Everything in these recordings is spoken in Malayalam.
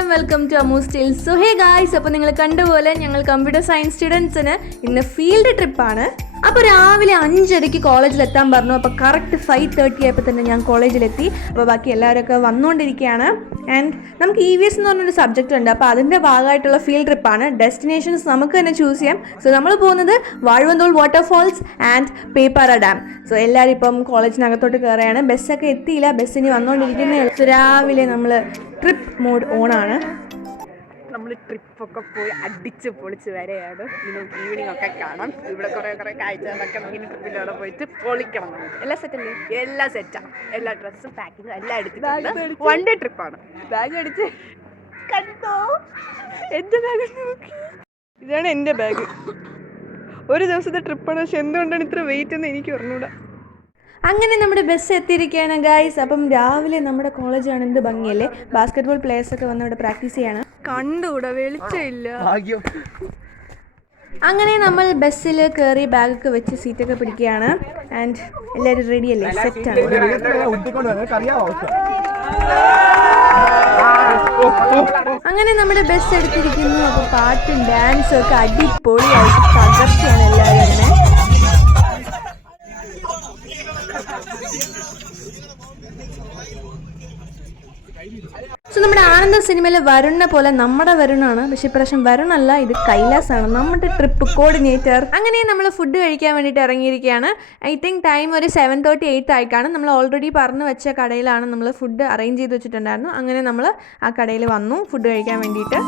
നമസ്കാരം, welcome to Amu style. So hey guys, അപ്പോൾ നിങ്ങൾ കണ്ടുപോലെ ഞങ്ങൾ കമ്പ്യൂട്ടർ സയൻസ് സ്റ്റുഡൻസിന് ഇന്ന് ഫീൽഡ് ട്രിപ്പാണ്. അപ്പോൾ രാവിലെ 5:30 കോളേജിലെത്താൻ പറഞ്ഞു. അപ്പോൾ കറക്റ്റ് 5:30 ആയപ്പോൾ തന്നെ ഞാൻ കോളേജിലെത്തി. അപ്പോൾ ബാക്കി എല്ലാവരൊക്കെ വന്നുകൊണ്ടിരിക്കുകയാണ്. ആൻഡ് നമുക്ക് EVS എന്ന് പറഞ്ഞൊരു സബ്ജക്റ്റ് ഉണ്ട്. അപ്പോൾ അതിൻ്റെ ഭാഗമായിട്ടുള്ള ഫീൽഡ് ട്രിപ്പാണ്. ഡെസ്റ്റിനേഷൻസ് നമുക്ക് തന്നെ ചൂസ് ചെയ്യാം. സോ നമ്മൾ പോകുന്നത് Vazhavanthol waterfalls and Peppara dam. So എല്ലാവരും ഇപ്പം കോളേജിനകത്തോട്ട് കയറുകയാണ്. ബസ്സൊക്കെ എത്തിയില്ല, ബസ്സിന് വന്നുകൊണ്ടിരിക്കുന്നേ ഉള്ളൂ. സോ രാവിലെ നമ്മൾ ട്രിപ്പ് മോഡ് ഓണാണ്. നമ്മൾ ട്രിപ്പൊക്കെ പോയി അടിച്ച് പൊളിച്ച് വരെയാണ്. നമുക്ക് ഈവനിങ് ഒക്കെ കാണാം. ഇവിടെ കുറേ കാഴ്ചകളൊക്കെ നമുക്ക് ട്രിപ്പിലൂടെ പോയിട്ട് പൊളിക്കണം. നമുക്ക് എല്ലാം സെറ്റല്ലേ? എല്ലാം സെറ്റാണ്. എല്ലാ ഡ്രസ്സും പാക്കിങ്ങും എല്ലാം എടുത്തിട്ടുണ്ട്. 1 ഡേ ട്രിപ്പാണ്. ബാഗ് അടിച്ച് കണ്ടോ? എൻ്റെ ബാഗ് നോക്കി. ഇതാണ് എൻ്റെ ബാഗ്. ഒരു ദിവസത്തെ ട്രിപ്പാണ്, പക്ഷെ എന്തുകൊണ്ടാണ് ഇത്ര വെയിറ്റ് എന്ന് എനിക്ക് പറഞ്ഞൂടാ. അങ്ങനെ നമ്മുടെ ബസ് എത്തിയിരിക്കുകയാണ് ഗായ്സ്. അപ്പം രാവിലെ നമ്മുടെ കോളേജാണ്, എന്ത് ഭംഗിയല്ലേ. ബാസ്കറ്റ്ബോൾ പ്ലേയേഴ്സൊക്കെ വന്ന് ഇവിടെ പ്രാക്ടീസ് ചെയ്യാണ്. കണ്ടുകൂടാ, വെളിച്ചമില്ല. അങ്ങനെ നമ്മൾ ബസ്സിൽ കയറി ബാഗൊക്കെ വെച്ച് സീറ്റൊക്കെ പിടിക്കുകയാണ്. ആൻഡ് എല്ലാവരും റെഡി അല്ലേ? സെറ്റാണ്. അങ്ങനെ നമ്മുടെ ബസ് എടുത്തിരിക്കുന്നു. അപ്പോൾ പാട്ടും ഡാൻസും ഒക്കെ അടിപൊളിയായിട്ട് തകർച്ചയാണ് എല്ലാവരും തന്നെ. സോ നമ്മുടെ ആനന്ദ സിനിമയിൽ വരുണിനെ പോലെ നമ്മുടെ വരുണാണ്, പക്ഷെ ഇപ്രാവശ്യം വരുണല്ല, ഇത് കൈലാസാണ്, നമ്മുടെ ട്രിപ്പ് കോർഡിനേറ്റർ. അങ്ങനെ നമ്മൾ ഫുഡ് കഴിക്കാൻ വേണ്ടിയിട്ട് ഇറങ്ങിയിരിക്കുകയാണ്. ഐ തിങ്ക് ടൈം ഒരു 7:30, 8 ആയിക്കാണ്. നമ്മൾ ഓൾറെഡി പറഞ്ഞു വെച്ച കടയിലാണ് നമ്മൾ ഫുഡ് അറേഞ്ച് ചെയ്ത് വെച്ചിട്ടുണ്ടായിരുന്നു. അങ്ങനെ നമ്മൾ ആ കടയിൽ വന്നു ഫുഡ് കഴിക്കാൻ വേണ്ടിയിട്ട്.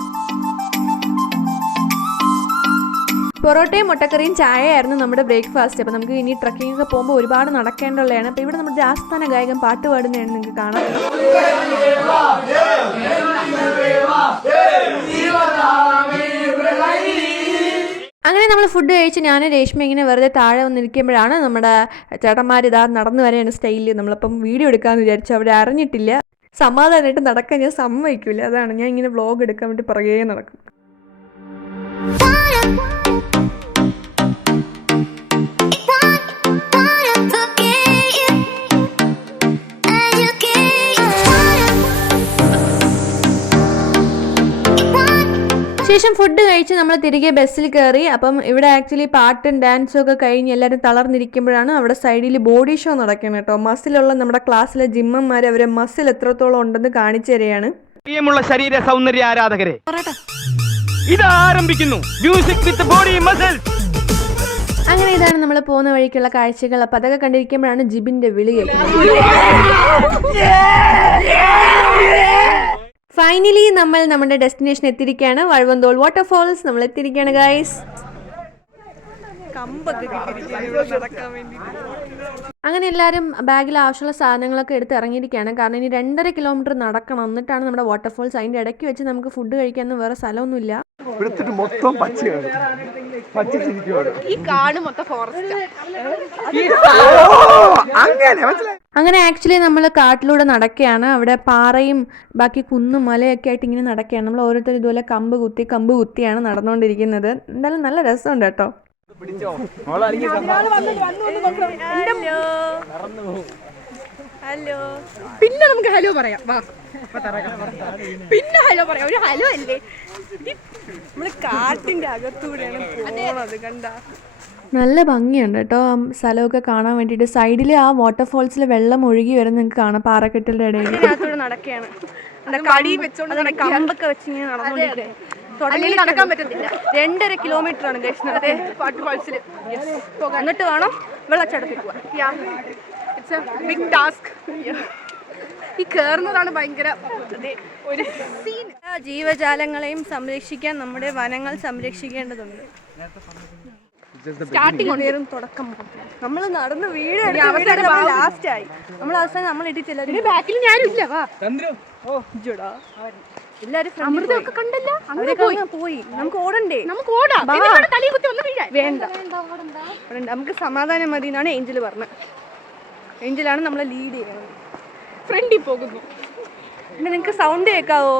പൊറോട്ടയും മുട്ടക്കറിയും ചായയായിരുന്നു നമ്മുടെ ബ്രേക്ക്ഫാസ്റ്റ്. അപ്പോൾ നമുക്ക് ഇനി ട്രക്കിംഗ് ഒക്കെ പോകുമ്പോൾ ഒരുപാട് നടക്കേണ്ടുള്ളതാണ്. അപ്പോൾ ഇവിടെ നമ്മുടെ ആസ്ഥാന ഗായകൻ പാട്ട് പാടുന്നതാണ് നിങ്ങൾക്ക് കാണാം. അങ്ങനെ നമ്മൾ ഫുഡ് കഴിച്ച് ഞാൻ രേഷ്മ ഇങ്ങനെ വെറുതെ താഴെ വന്നിരിക്കുമ്പോഴാണ് നമ്മുടെ ചേട്ടന്മാർ ഇതാ നടന്നു വരെയാണ് സ്റ്റൈലിൽ. നമ്മളിപ്പം വീഡിയോ എടുക്കാമെന്ന് വിചാരിച്ചു, അവർ അറിഞ്ഞിട്ടില്ല. സമാധാനമായിട്ട് നടക്കാൻ ഞാൻ സമ്മതിക്കില്ല. അതാണ് ഞാൻ ഇങ്ങനെ വ്ളോഗ് എടുക്കാൻ വേണ്ടി പുറകെ നടക്കും. ശേഷം ഫുഡ് കഴിച്ച് നമ്മൾ തിരികെ ബസ്സിൽ കയറി. അപ്പം ഇവിടെ ആക്ച്വലി പാട്ടും ഡാൻസും ഒക്കെ കഴിഞ്ഞ് എല്ലാവരും തളർന്നിരിക്കുമ്പോഴാണ് അവിടെ സൈഡിൽ ബോഡി ഷോ നടക്കുന്നത് കേട്ടോ. മസിലുള്ള നമ്മുടെ ക്ലാസ്സിലെ ജിമ്മന്മാർ അവരെ മസിൽ എത്രത്തോളം ഉണ്ടെന്ന് കാണിച്ചു തരികയാണ്. പ്രിയമുള്ള ശരീര സൗന്ദര്യ ആരാധകരെ, ഇത് ആരംഭിക്കുന്നു മ്യൂസിക് വിത്ത് ബോഡി മസിൽ. അങ്ങനെ ഇതാണ് നമ്മൾ പോകുന്ന വഴിക്കുള്ള കാഴ്ചകൾ. അപ്പം അതൊക്കെ കണ്ടിരിക്കുമ്പോഴാണ് ജിബിന്റെ വിളി കേൾക്കുന്നത്. ഫൈനലി നമ്മൾ നമ്മുടെ ഡെസ്റ്റിനേഷൻ എത്തിയിരിക്കുകയാണ്, വാഴവന്തോൾ വാട്ടർഫോൾസ്. നമ്മൾ എത്തിയിരിക്കുകയാണ് ഗൈസ്. അങ്ങനെ എല്ലാവരും ബാഗിൽ ആവശ്യമുള്ള സാധനങ്ങളൊക്കെ എടുത്ത് ഇറങ്ങിയിരിക്കുകയാണ്. കാരണം ഇനി 2.5 കിലോമീറ്റർ നടക്കണം, എന്നിട്ടാണ് നമ്മുടെ വാട്ടർഫോൾസ്. അതിൻ്റെ ഇടയ്ക്ക് വെച്ച് നമുക്ക് ഫുഡ് കഴിക്കാനൊന്നും വേറെ സ്ഥലമൊന്നുമില്ല. അങ്ങനെ ആക്ച്വലി നമ്മൾ കാട്ടിലൂടെ നടക്കുകയാണ്. അവിടെ പാറയും ബാക്കി കുന്നും മലയൊക്കെ ആയിട്ട് ഇങ്ങനെ നടക്കുകയാണ്. നമ്മൾ ഓരോരുത്തർ ഇതുപോലെ കമ്പ് കുത്തിയാണ് നടന്നുകൊണ്ടിരിക്കുന്നത്. എന്തായാലും നല്ല രസമുണ്ട് കേട്ടോ. ഹലോ, പിന്നെ നമുക്ക് ഹലോ പറയാം. വാ, പിന്നെ ഹലോ പറയാം. ഒരു ഹലോ അല്ലേ? നമ്മള് കാട്ടിന്റെ അകത്തൂടെയാണ് പോണത്. കണ്ട നല്ല ഭംഗിയുണ്ട് കേട്ടോ സ്ഥലമൊക്കെ കാണാൻ വേണ്ടിയിട്ട്. സൈഡിൽ ആ വാട്ടർഫോൾസിൽ വെള്ളം ഒഴുകി വരുന്ന നിങ്ങൾക്ക് കാണാം. പാറക്കെട്ടുകളുടെ ഇടയിൽ നടക്കുകയാണ്. കമ്പൊക്കെ വെച്ചിങ്ങനെ നടന്നുകൊണ്ടിരിക്കുകയാണ്. നടക്കാൻ പറ്റത്തില്ല. 2.5 കിലോമീറ്റർ ആണ് വാട്ടർഫോൾസിൽ. എന്നിട്ട് വേണം വെള്ളച്ചാട്ടത്തിൽ പോവാൻ. It's a big task. ഈ കേറുന്നതാണ് ഭയങ്കര ഒരു സീൻ. ജീവജാലങ്ങളെയും സംരക്ഷിക്കാൻ നമ്മുടെ വനങ്ങൾ സംരക്ഷിക്കേണ്ടതുണ്ട്. സ്റ്റാർട്ടിംഗ് തുടക്കം നമ്മൾ നടന്ന് വീട് ലാസ്റ്റായി. നമ്മൾ അവസാനം നമ്മൾ ഇട്ടിട്ടില്ല. ബാക്കിൽ ഞാനും ഇല്ല. വാ എല്ലാരും അമൃതമൊക്കെ കണ്ടല്ലോ. പോയി നമുക്ക് ഓടണ്ടേ? നമുക്ക് ഓടാം. വേണ്ട, നമുക്ക് സമാധാനം മതി എന്നാണ് ഏഞ്ചൽ പറഞ്ഞത്. ഏഞ്ചലാണ് നമ്മളെ ലീഡ് ചെയ്യുന്നത്. ഫ്രണ്ടിൽ പോകുന്നു. പിന്നെ നിങ്ങൾക്ക് സൗണ്ട് കേൾക്കാവോ?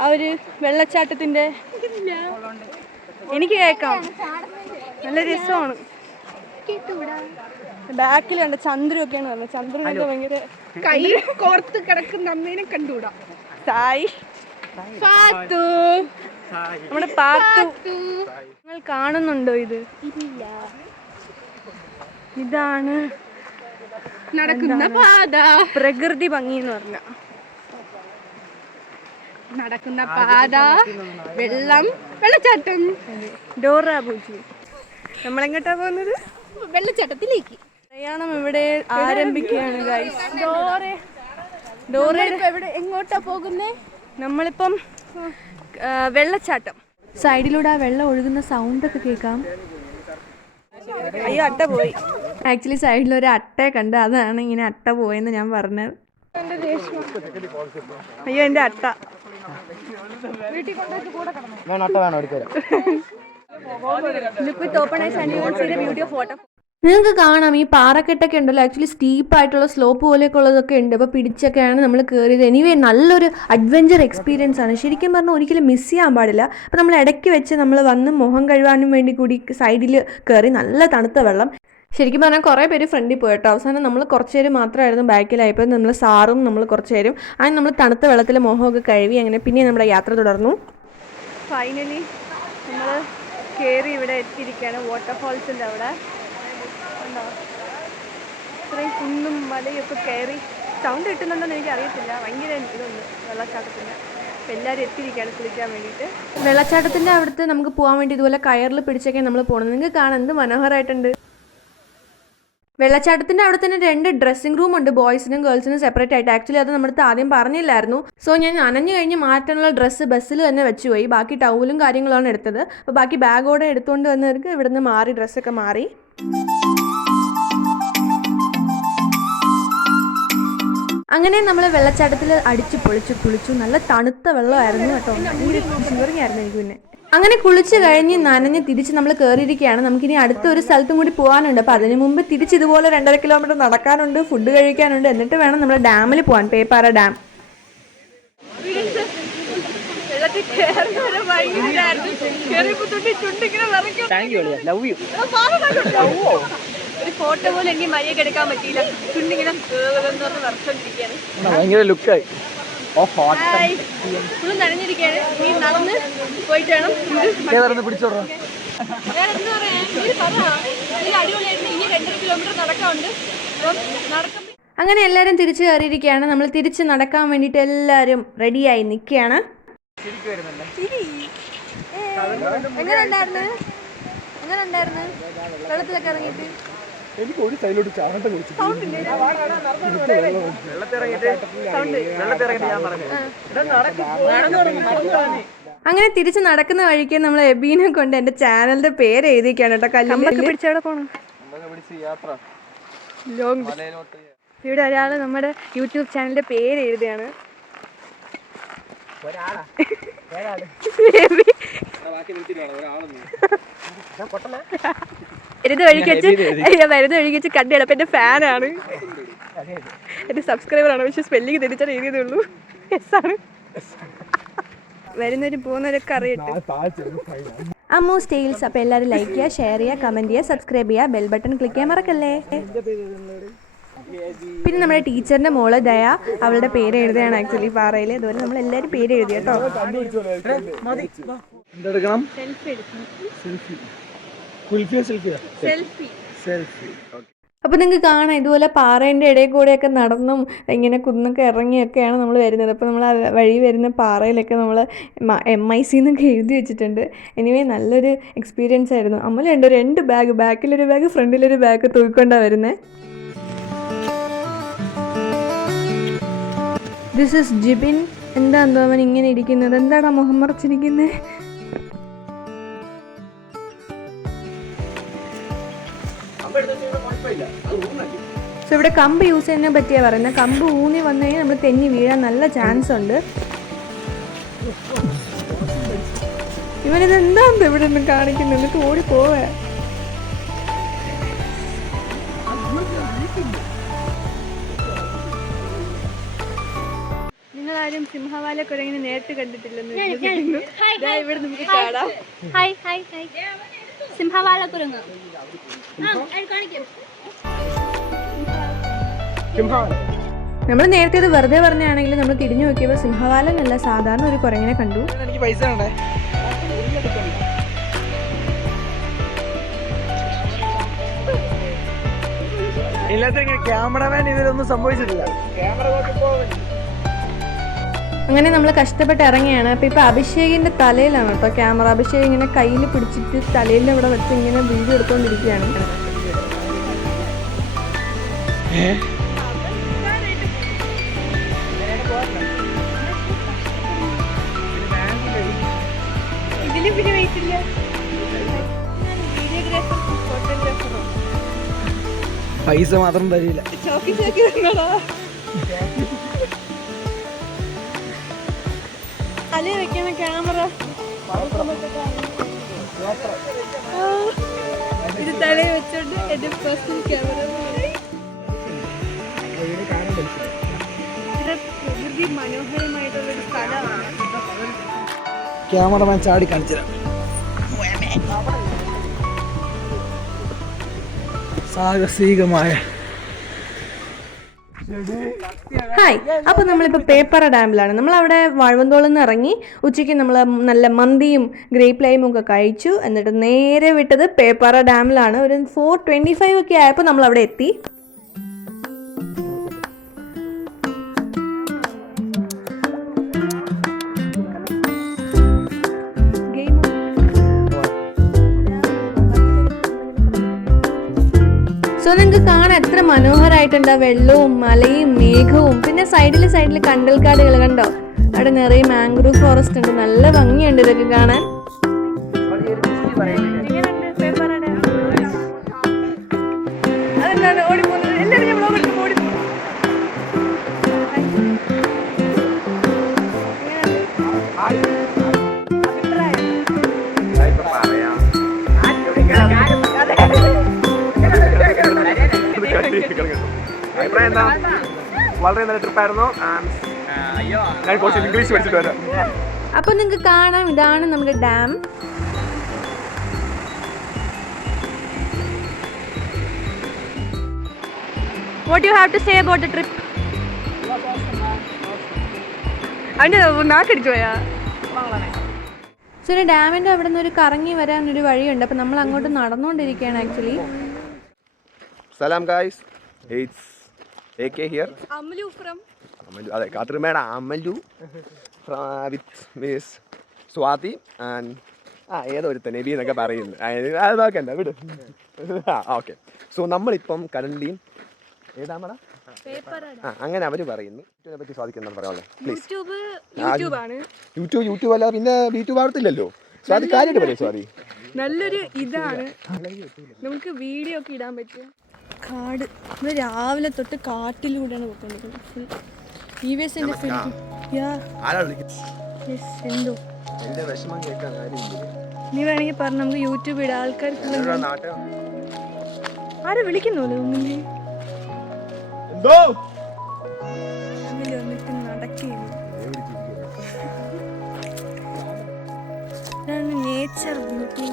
ആ ഒരു വെള്ളച്ചാട്ടത്തിന്റെ എനിക്ക് കേൾക്കാം. നല്ല രസമാണ്. ബാക്കിൽ കണ്ട ചന്ദ്രൊക്കെയാണ് പറഞ്ഞത്. ചന്ദ്രനൊക്കെ ഭയങ്കര കൈ കോർത്ത് കിടക്കുന്ന അമ്മേനെ കണ്ടുകൂടാ. സായി പാത്തു, നമ്മുടെ പാത്തു. നിങ്ങൾ കാണുന്നുണ്ടോ ഇത്? ഇതാണ് നടക്കുന്ന പാത. പ്രകൃതി ഭംഗി എന്ന് പറഞ്ഞ നടക്കുന്ന പാത, വെള്ളം, വെള്ളച്ചാട്ടം. ഡോറ ബൂജി. നമ്മളെങ്ങോട്ടാ പോകുന്നത്? വെള്ളച്ചാട്ടത്തിലേക്ക്. പ്രയാണം ഇവിടെ ആരംഭിക്കുകയാണ് ഗൈസ്. ഡോറ എവിടെ, എങ്ങോട്ടാ പോകുന്നേ? നമ്മളിപ്പം വെള്ളച്ചാട്ടം. സൈഡിലൂടെ ആ വെള്ളം ഒഴുകുന്ന സൗണ്ടൊക്കെ കേൾക്കാം. അയ്യോ, അട്ട പോയി. ആക്ച്വലി സൈഡിലൊരു അട്ടയെ കണ്ട്, അതാണ് ഇങ്ങനെ അട്ട പോയെന്ന് ഞാൻ പറഞ്ഞത്. അയ്യോ, എൻ്റെ അട്ട. നിങ്ങൾക്ക് കാണാം ഈ പാറക്കെട്ടൊക്കെ ഉണ്ടല്ലോ, ആക്ച്വലി സ്റ്റീപ്പായിട്ടുള്ള സ്ലോപ്പ് പോലെയൊക്കെ ഉള്ളതൊക്കെ ഉണ്ട്. അപ്പോൾ പിടിച്ചൊക്കെയാണ് നമ്മൾ കയറിയത്. എനിവേ നല്ലൊരു അഡ്വഞ്ചർ എക്സ്പീരിയൻസ് ആണ്. ശരിക്കും പറഞ്ഞാൽ ഒരിക്കലും മിസ് ചെയ്യാൻ പാടില്ല. അപ്പോൾ നമ്മൾ ഇടയ്ക്ക് വെച്ച് നമ്മൾ വന്ന് മുഖം കഴുകാനും വേണ്ടി കൂടി സൈഡിൽ കയറി, നല്ല തണുത്ത വെള്ളം. ശരിക്കും പറഞ്ഞാൽ കുറേ പേര് ഫ്രണ്ടിൽ പോയി കേട്ടോ. അവസാനം നമ്മൾ കുറച്ച് പേര് മാത്രമായിരുന്നു ബാക്കിലായപ്പോൾ. നമ്മൾ സാറും നമ്മൾ കുറച്ച് പേരും അങ്ങനെ നമ്മൾ തണുത്ത വെള്ളത്തിൽ മുഖമൊക്കെ കഴുകി. അങ്ങനെ പിന്നെ നമ്മുടെ യാത്ര തുടർന്നു. ഫൈനലി നമ്മൾ കയറി ഇവിടെ എത്തിയിരിക്കുകയാണ്, വാട്ടർഫാൾസിൻ്റെ അവിടെ. ഉണ്ടോ, ഇത്രയും കുന്നും മലയൊക്കെ കയറി. സൗണ്ട് കിട്ടുന്നുണ്ടെന്ന് എനിക്ക് അറിയത്തില്ല, ഭയങ്കര ഇതുണ്ട് വെള്ളച്ചാട്ടത്തിന്. അപ്പം എല്ലാവരും എത്തിയിരിക്കുകയാണ് കുളിക്കാൻ വേണ്ടിയിട്ട്. വെള്ളച്ചാട്ടത്തിൻ്റെ അവിടുത്തെ നമുക്ക് പോകാൻ വേണ്ടി ഇതുപോലെ കയറിൽ പിടിച്ചൊക്കെ നമ്മൾ പോകുന്നത്. നിങ്ങൾക്ക് കാണാൻ എന്ത് മനോഹരമായിട്ടുണ്ട്. വെള്ളച്ചാട്ടത്തിൻ്റെ അവിടെ തന്നെ 2 ഡ്രസ്സിംഗ് റൂം ഉണ്ട്, ബോയ്സിനും ഗേൾസിനും സെപ്പറേറ്റ് ആയിട്ട്. ആക്ച്വലി അത് നമ്മുടെ അടുത്ത് ആദ്യം പറഞ്ഞില്ലായിരുന്നു. സോ ഞാൻ നനഞ്ഞു കഴിഞ്ഞ് മാറ്റാനുള്ള ഡ്രസ്സ് ബസ്സിൽ തന്നെ വെച്ച് പോയി. ബാക്കി ടൗലും കാര്യങ്ങളാണ് എടുത്തത്. അപ്പോൾ ബാക്കി ബാഗോടെ എടുത്തുകൊണ്ട് വന്നവർക്ക് ഇവിടുന്ന് മാറി, ഡ്രസ്സൊക്കെ മാറി. അങ്ങനെ നമ്മൾ വെള്ളച്ചാട്ടത്തിൽ അടിച്ച് പൊളിച്ച് കുളിച്ചു. നല്ല തണുത്ത വെള്ളമായിരുന്നു കേട്ടോ, ഭയങ്കര ഷിവറിങ് ആയിരുന്നു എനിക്ക്. പിന്നെ അങ്ങനെ കുളിച്ച് കഴിഞ്ഞ് നനഞ്ഞ് തിരിച്ച് നമ്മൾ കയറിയിരിക്കുകയാണ്. നമുക്കിനി അടുത്ത ഒരു സ്ഥലത്തും കൂടി പോകാനുണ്ട്. അപ്പോൾ അതിന് മുമ്പ് തിരിച്ച് ഇതുപോലെ 2.5 കിലോമീറ്റർ നടക്കാനുണ്ട്, ഫുഡ് കഴിക്കാനുണ്ട്. എന്നിട്ട് വേണം നമ്മൾ ഡാമിൽ പോകാൻ, പേപ്പാറ ഡാം. ഒരു ഫോട്ടോ പോലും എനിക്ക് മര്യാദ എടുക്കാൻ പറ്റിയില്ല. ചുണ്ടിങ്ങനെ വരച്ചോണ്ടിരിക്കുകയാണ്. ഭയങ്കര ലുക്കായി. ഫുള്ള് നനഞ്ഞിരിക്കുകയാണ്. നീ നടന്ന് പോയിട്ട് വേണം പിടിച്ചോളൂ. അടിപൊളിയായിട്ട് ഇനി 2.5 കിലോമീറ്റർ നടക്കാറുണ്ട്. അപ്പം നടക്കും. അങ്ങനെ എല്ലാവരും തിരിച്ച് കയറിയിരിക്കുകയാണ്. നമ്മൾ തിരിച്ച് നടക്കാൻ വേണ്ടിയിട്ട് എല്ലാവരും റെഡിയായി നിൽക്കുകയാണ്. എങ്ങനെ ഉണ്ടായിരുന്നു വെള്ളത്തിലൊക്കെ ഇറങ്ങിയിട്ട്? എനിക്ക് ഒരു സൈഡിലോട്ട് ചാണത്തെ കുറിച്ച് അങ്ങനെ തിരിച്ച് നടക്കുന്ന വഴിക്ക് നമ്മൾ എബീനെ കൊണ്ട് എൻ്റെ ചാനലിന്റെ പേര് എഴുതിയിരിക്കുകയാണ് കേട്ടോ. കല്ലമ്പൊക്കെ പിടിച്ചവിടെ പോകണം. ഇവിടെ ഒരാൾ നമ്മുടെ യൂട്യൂബ് ചാനലിന്റെ പേര് എഴുതിയാണ്. വരുന്ന വഴിക്ക് വെച്ച് കണ്ടു കിടപ്പം എൻ്റെ ഫാനാണ്, എൻ്റെ സബ്സ്ക്രൈബറാണ്. പക്ഷെ സ്പെല്ലിങ് തിരിച്ചാൽ എഴുതിയതേ ഉള്ളൂ. ആണ്. വരുന്നവരും പോകുന്നവരൊക്കെ അറിയട്ടെ. അമ്മൂസ് ടെയിൽസ്. അപ്പോൾ എല്ലാവരും ലൈക്ക് ചെയ്യുക, ഷെയർ ചെയ്യുക, കമൻറ്റ് ചെയ്യുക, സബ്സ്ക്രൈബ് ചെയ്യുക, ബെൽ ബട്ടൺ ക്ലിക്ക് ചെയ്യാൻ മറക്കല്ലേ. പിന്നെ നമ്മുടെ ടീച്ചറിൻ്റെ മോള് ദയ, അവളുടെ പേര് എഴുതുകയാണ് ആക്ച്വലി പാറയിൽ. അതുപോലെ നമ്മൾ എല്ലാവരും പേര് എഴുതി കേട്ടോ. അപ്പോൾ നിങ്ങൾക്ക് കാണാം ഇതുപോലെ പാറേൻ്റെ ഇടയിൽ കൂടെയൊക്കെ നടന്നും ഇങ്ങനെ കുന്നൊക്കെ ഇറങ്ങിയൊക്കെയാണ് നമ്മൾ വരുന്നത്. അപ്പോൾ നമ്മൾ ആ വഴി വരുന്ന പാറയിലൊക്കെ നമ്മൾ MIC എന്നൊക്കെ എഴുതി വെച്ചിട്ടുണ്ട്. എനിവേ നല്ലൊരു എക്സ്പീരിയൻസ് ആയിരുന്നു. അമ്മലുണ്ട് 2 ബാഗ്, ബാക്കിലൊരു ബാഗ് ഫ്രണ്ടിലൊരു ബാഗ് തൂക്കൊണ്ടാണ് വരുന്നത്. This is Jibin. എന്താണെന്തോ അവൻ ഇങ്ങനെ ഇരിക്കുന്നത്? എന്താടാ മുഖം മറച്ചിരിക്കുന്നത്? സോ ഇവിടെ കമ്പ് യൂസ് ചെയ്യുന്നതിനെ പറ്റിയാണ് പറയുന്നത്. കമ്പ് ഊന്നി വന്നു കഴിഞ്ഞാൽ നമ്മൾ തെന്നി വീഴാൻ നല്ല ചാൻസ് ഉണ്ട്. ഇവനിത് എന്താണെന്ന് ഇവിടെ നിന്ന് കാണിക്കുന്നത്? എന്നിട്ട് ഓടി പോവേ. നിങ്ങളാരും സിംഹവാല കുരങ്ങിനെ നേരിട്ട് കണ്ടിട്ടില്ലെന്ന് ഇവിടെ നമുക്ക് കാണാം. സിംഹവാല കുരങ്ങ് നമ്മൾ നേരത്തെ ഇത് വെറുതെ പറഞ്ഞാണെങ്കിലും നമ്മൾ തിരിഞ്ഞു നോക്കിയപ്പോൾ സിംഹവാലനല്ല, സാധാരണ ഒരു കുരങ്ങനെ കണ്ടു. എനിക്ക് പൈസ വേണ്ടേ? ക്യാമറമാൻ ഇതിലൊന്നും സംഭവിച്ചിട്ടില്ല. അങ്ങനെ നമ്മൾ കഷ്ടപ്പെട്ട് ഇറങ്ങിയാണ്. അപ്പോൾ ഇപ്പോൾ അഭിഷേകിൻ്റെ തലയിലാണ് കേട്ടോ ക്യാമറ. അഭിഷേക് ഇങ്ങനെ കയ്യിൽ പിടിച്ചിട്ട് തലയിൽ ഇവിടെ വെച്ച് ഇങ്ങനെ വീഡിയോ എടുത്തുകൊണ്ടിരിക്കുകയാണ്. പൈസ മാത്രം തരില്ല. തലയിൽ വെക്കുന്ന ക്യാമറ ഇത് തലയിൽ വെച്ചോണ്ട് എന്റെ പേഴ്സണൽ ക്യാമറ. പ്രകൃതി മനോഹരമായിട്ടുള്ളൊരു സ്ഥലമാണ്. ക്യാമറമാൻ ചാടി കാണിച്ചു സാഹസികമായ. ഹായ്, അപ്പോൾ നമ്മളിപ്പോൾ പേപ്പറ ഡാമിലാണ്. നമ്മളവിടെ വാഴവന്തോളിൽ നിന്ന് ഇറങ്ങി ഉച്ചയ്ക്ക് നമ്മൾ നല്ല മന്തിയും ഗ്രേപ്പ് ലൈമും ഒക്കെ കഴിച്ചു. എന്നിട്ട് നേരെ വിട്ടത് പേപ്പറ ഡാമിലാണ്. ഒരു 4:25 ഒക്കെ ആയപ്പോൾ നമ്മൾ അവിടെ എത്തി. സോ നിങ്ങൾക്ക് കാണാൻ എത്ര മനോഹരമായിട്ടുണ്ട്. വെള്ളവും മലയും മേഘവും പിന്നെ സൈഡിൽ കണ്ടൽക്കാടുകൾ കണ്ടോ. അവിടെ നിറയെ മാംഗ്രൂവ് ഫോറസ്റ്റ് ഉണ്ട്. നല്ല ഭംഗിയുണ്ട് ഇതൊക്കെ കാണാൻ. അതെന്താണ് ഓടിപ്പോകുന്നത്? എല്ലാവരും ഞാൻ വ്ലോഗ് എടുക്കുമ്പോൾ ഓടിപ്പോകും. അഭിപ്രായം എന്താ? വളരെ നല്ല ട്രിപ്പായിരുന്നു. ഞാൻ കുറച്ച് ഇംഗ്ലീഷ് പഠിച്ചിട്ട് വരാം. അപ്പോൾ നിങ്ങൾക്ക് കാണാം, ഇതാണ് നമ്മുടെ dam. What do you have to say about the trip? So ഡാമിൻ്റെ അവിടെ നിന്ന് ഒരു കറങ്ങി വരാനൊരു വഴിയുണ്ട്. അപ്പോൾ നമ്മൾ അങ്ങോട്ട് നടന്നുകൊണ്ടിരിക്കുകയാണ് actually. Salam guys, it's AK here. Amalu from അതെ, കാത്തറുമേട അമലു വിത്ത് മിസ് സ്വാതി ആൻഡ് ഏതോ ഒരുത്തൻ നബി എന്നൊക്കെ പറയുന്നു. അത് നോക്കണ്ട വിട്. ഓക്കെ, സോ നമ്മളിപ്പം കരണ്ടി ഏതാമട അങ്ങനെ അവർ പറയുന്നു. ഇതിനെ പറ്റി സ്വാദിക്ക് എന്താണ് പറയാനുള്ളത്? പ്ലീസ്. യൂട്യൂബ് അല്ല പിന്നെ യൂട്യൂബ് ആവത്തില്ലല്ലോ. സ്വാതി കാര്യമായിട്ട് പറയും. സ്വാതി നല്ലൊരു ഇതാണ്, നമുക്ക് വീഡിയോ ഒക്കെ ഇടാൻ പറ്റിയ കാട്. നമ്മൾ രാവിലെ തൊട്ട് കാട്ടിലൂടെയാണ് പോയിക്കൊണ്ടിരിക്കുന്നത്. ഫുൾ EVS എന്തോ നീ വേണമെങ്കിൽ പറഞ്ഞു. നമുക്ക് യൂട്യൂബ് ഇടാം. ആൾക്കാർക്ക് ആരെ വിളിക്കുന്നല്ലോ ഒന്നില്ലേ വന്നിട്ട് നടക്കുന്നു. Nature beauty.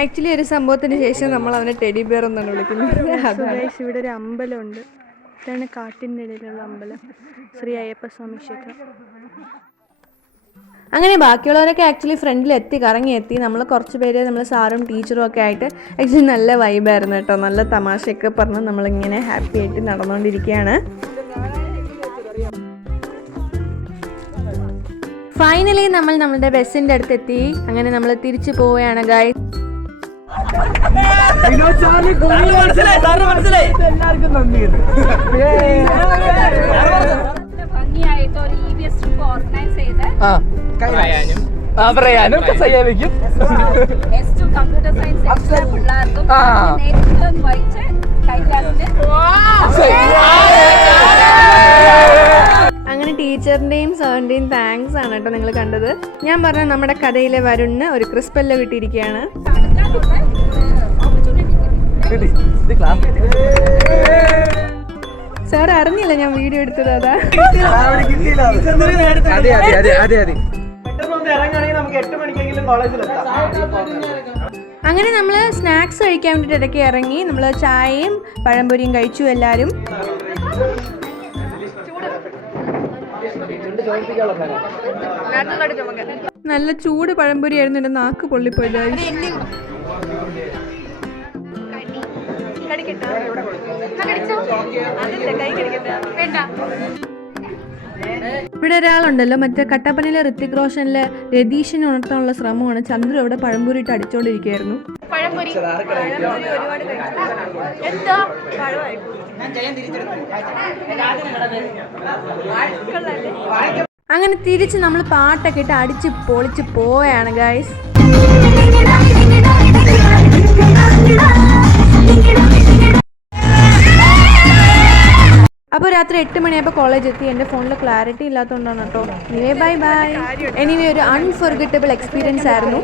ആക്ച്വലി ഒരു സംഭവത്തിന് ശേഷം നമ്മൾ അവനെ ടെഡി ബിയർ എന്നാണ് വിളിക്കുന്നത്. ഇവിടെ ഒരു അമ്പലമുണ്ട്. ഇതാണ് കാട്ടിൻ്റെ ഇടയിലുള്ള അമ്പലം, ശ്രീ അയ്യപ്പസ്വാമി ക്ഷേത്രം. അങ്ങനെ ബാക്കിയുള്ളവരൊക്കെ ആക്ച്വലി ഫ്രണ്ടിൽ കറങ്ങി എത്തി. നമ്മൾ കുറച്ച് പേര് നമ്മൾ സാറും ടീച്ചറും ഒക്കെ ആയിട്ട് ആക്ച്വലി നല്ല വൈബായിരുന്നു കേട്ടോ. നല്ല തമാശയൊക്കെ പറഞ്ഞ് നമ്മളിങ്ങനെ ഹാപ്പി ആയിട്ട് നടന്നുകൊണ്ടിരിക്കുകയാണ്. ഫൈനലി നമ്മൾ നമ്മുടെ ബസ്സിൻ്റെ അടുത്ത് എത്തി. അങ്ങനെ നമ്മൾ തിരിച്ചു പോവുകയാണ് ഗൈസ്. ഭംഗിയായിട്ട് ഒരു EVS ട്രിപ്പ് ഓർഗനൈസ് ചെയ്ത് കമ്പ്യൂട്ടർ സയൻസ് പിള്ളേർക്കും നേരിട്ട് വഹിച്ച് അങ്ങനെ ടീച്ചറിൻ്റെയും സാറിൻ്റെയും താങ്ക്സ് ആണ് കേട്ടോ നിങ്ങൾ കണ്ടത്. ഞാൻ പറഞ്ഞ നമ്മുടെ കഥയിലെ വരുണിന് ഒരു ക്രിസ്പെല്ലോ കിട്ടിയിരിക്കുകയാണ്. സാർ അറിഞ്ഞില്ല ഞാൻ വീഡിയോ എടുത്തത് അതാ. അതെ അതെ അതെ അതെ അതെ. അങ്ങനെ നമ്മൾ സ്നാക്സ് കഴിക്കാൻ വേണ്ടിയിട്ട് ഇടയ്ക്ക് ഇറങ്ങി. നമ്മൾ ചായയും പഴംപൊരിയും കഴിച്ചു എല്ലാവരും. നല്ല ചൂട് പഴംപൊരി ആയിരുന്നു. എൻ്റെ നാക്ക് പൊള്ളിപ്പോയി. ഇവിടെ ഒരാളുണ്ടല്ലോ, മറ്റേ കട്ടപ്പനയിലെ ഋത്തിക് റോഷനിലെ രതീഷിനെ ഉണർത്താനുള്ള ശ്രമമാണ്. ചന്ദ്ര ഇവിടെ പഴംപൊരി ഇട്ട് അടിച്ചോണ്ടിരിക്കുകയായിരുന്നു. അങ്ങനെ തിരിച്ച് നമ്മൾ പാട്ടൊക്കെ ഇട്ട് അടിച്ച് പൊളിച്ച് പോവുകയാണ് ഗൈസ്. അപ്പോൾ രാത്രി 8 മണിയായപ്പോൾ കോളേജ് എത്തി. എൻ്റെ ഫോണിൽ ക്ലാരിറ്റി ഇല്ലാത്തതുകൊണ്ടാണ് കേട്ടോ. Anyway bye bye. എനിവേ ഒരു അൺഫോർഗറ്റബിൾ എക്സ്പീരിയൻസ് ആയിരുന്നു.